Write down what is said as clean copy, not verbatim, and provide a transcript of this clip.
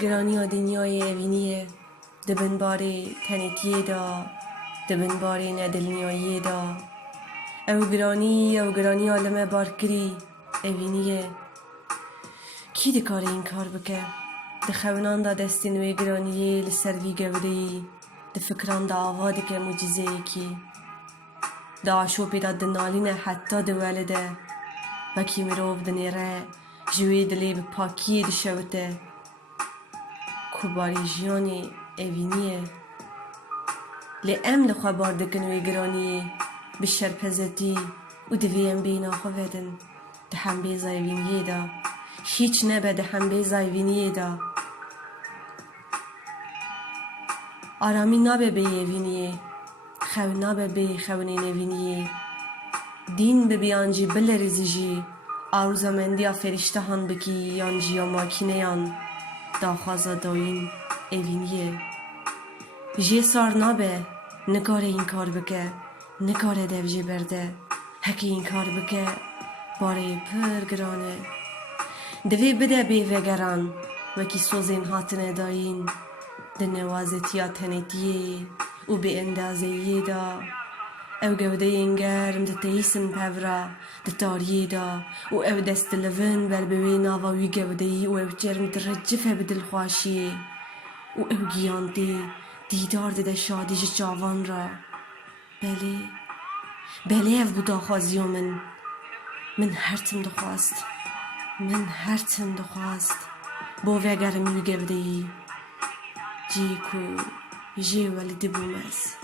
گرانی دنیای اوینیه دبن باری تنیتیه دا دبن باری ندلنیاییه دا او گرانی عالمه بار کری اوینیه کی دکاره این کار بکه دخونان دا دستی نوی گرانیه لسروی گوری دفکران دا آواده که مجیزه کی دا عشوپی دا دنالینه حتی دولده وکی مروف دنیره جوی دلی به پاکی دشوته کباری جیانی اوینیه لی ام لخوا باردکن وی گرانیه به شرپزتی و دویم بینا خوودن دهم بیزا اوینیه دا هیچ نبه دهم بیزا اوینیه دا آرامی نابه بی اوینیه خو نابه بی خونین اوینیه دین به بیانجی بلریزی جی آرزومندی فرشته هان بکی یانجی یا ماکینه یان داخوازا داین اوینیه جی سار نابه نکاره این کار بکه نکاره دوجه برده هکی این کار بکه باره پر گرانه دوی بده بی وگران وکی سوزین هاتنه داین دنوازتیا تنیتیه و به اندازه دا او گوده اینگرم ده تیسن پورا ده تاریه دا و او دست لون بر بوی ناواوی گوده ای و او جرم درجفه بدل خواشیه و او گیانتی دیدار ده شادی جاوان را بله او بودا خوازیو من هرتم دخواست بو وگرم وی گوده ای جی کو جی ولی دبومز